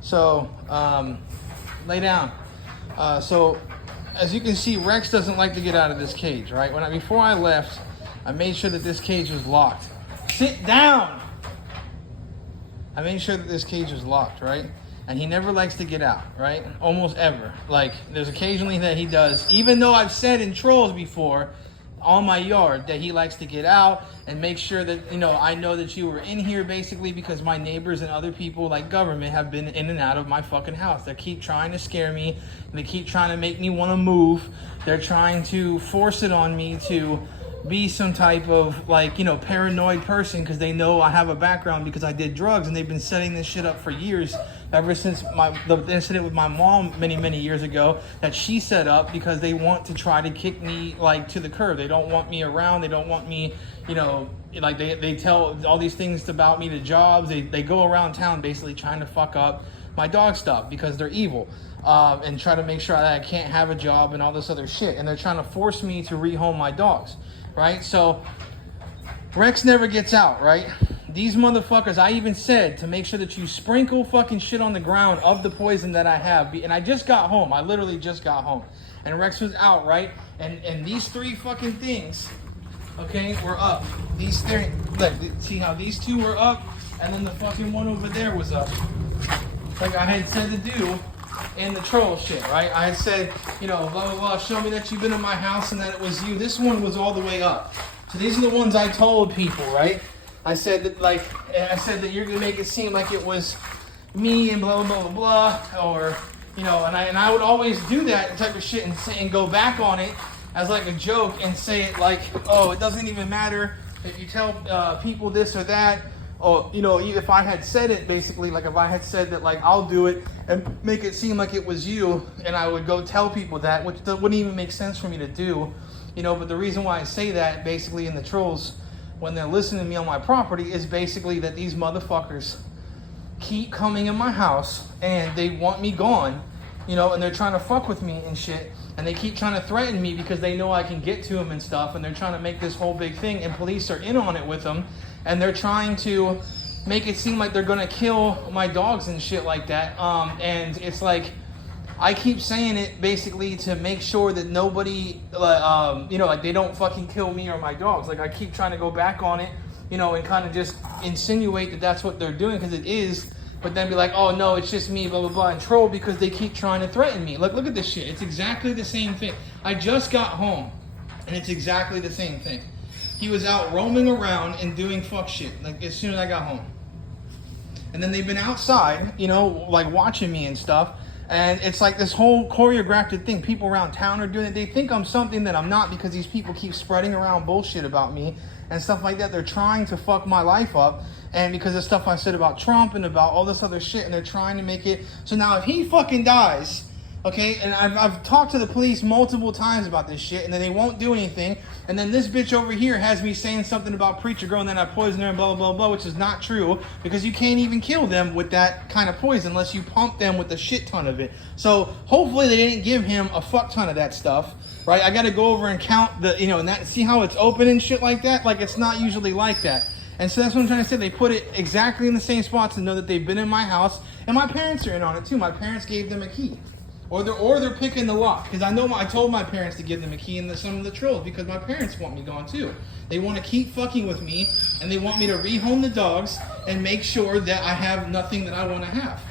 So, lay down. So, as you can see, Rex doesn't like to get out of this cage, right? Before I left, I made sure that this cage was locked. Sit down! I made sure that this cage was locked, right? And he never likes to get out, right? Almost ever. Like, there's occasionally that he does, even though I've said in trolls before, on my yard, that he likes to get out and make sure that, I know that you were in here, basically because my neighbors and other people, like government, have been in and out of my fucking house. They keep trying to scare me. They keep trying to make me want to move. They're trying to force it on me to be some type of paranoid person, because they know I have a background because I did drugs, and they've been setting this shit up for years, ever since the incident with my mom many years ago that she set up, because they want to try to kick me to the curb. They don't want me around. They don't want me, they tell all these things about me to jobs. They go around town basically trying to fuck up my dog stuff because they're evil, and try to make sure that I can't have a job and all this other shit. And they're trying to force me to rehome my dogs. Right? So Rex never gets out, right? These motherfuckers, I even said to make sure that you sprinkle fucking shit on the ground of the poison that I have. And I just got home. I literally just got home. And Rex was out, right? And these three fucking things, okay, were up. These three, look, see how these two were up? And then the fucking one over there was up. Like I had said to do in the troll shit, right? I had said, blah, blah, blah, show me that you've been in my house and that it was you. This one was all the way up. So these are the ones I told people, right? I said that you're going to make it seem like it was me and blah, blah, blah, blah, or, and I would always do that type of shit and go back on it as like a joke and say it like, oh, it doesn't even matter if you tell people this or that. Oh, if I had said it, basically, like if I had said that, like, I'll do it and make it seem like it was you, and I would go tell people that, which wouldn't even make sense for me to do, but the reason why I say that, basically, in the trolls, when they're listening to me on my property, is basically that these motherfuckers keep coming in my house, and they want me gone, and they're trying to fuck with me and shit, and they keep trying to threaten me because they know I can get to them and stuff, and they're trying to make this whole big thing, and police are in on it with them. And they're trying to make it seem like they're going to kill my dogs and shit like that. And it's like, I keep saying it basically to make sure that nobody, they don't fucking kill me or my dogs. Like, I keep trying to go back on it, and kind of just insinuate that that's what they're doing, because it is. But then be like, oh, no, it's just me, blah, blah, blah, and troll because they keep trying to threaten me. Look at this shit. It's exactly the same thing. I just got home, and it's exactly the same thing. He was out roaming around and doing fuck shit, like, as soon as I got home. And then they've been outside, watching me and stuff. And it's like this whole choreographed thing. People around town are doing it. They think I'm something that I'm not, because these people keep spreading around bullshit about me and stuff like that. They're trying to fuck my life up. And because of stuff I said about Trump and about all this other shit. And they're trying to make it. So now if he fucking dies, okay, and I've talked to the police multiple times about this shit, and then they won't do anything. And then this bitch over here has me saying something about Preacher Girl, and then I poisoned her and blah, blah, blah, which is not true, because you can't even kill them with that kind of poison unless you pump them with a shit ton of it. So hopefully they didn't give him a fuck ton of that stuff, right? I got to go over and count the, and that, see how it's open and shit like that? Like, it's not usually like that. And so that's what I'm trying to say. They put it exactly in the same spots and know that they've been in my house, and my parents are in on it too. My parents gave them a key. Or they're picking the lock, because I told my parents to give them a key in some of the trolls, because my parents want me gone too. They want to keep fucking with me, and they want me to rehome the dogs and make sure that I have nothing that I want to have.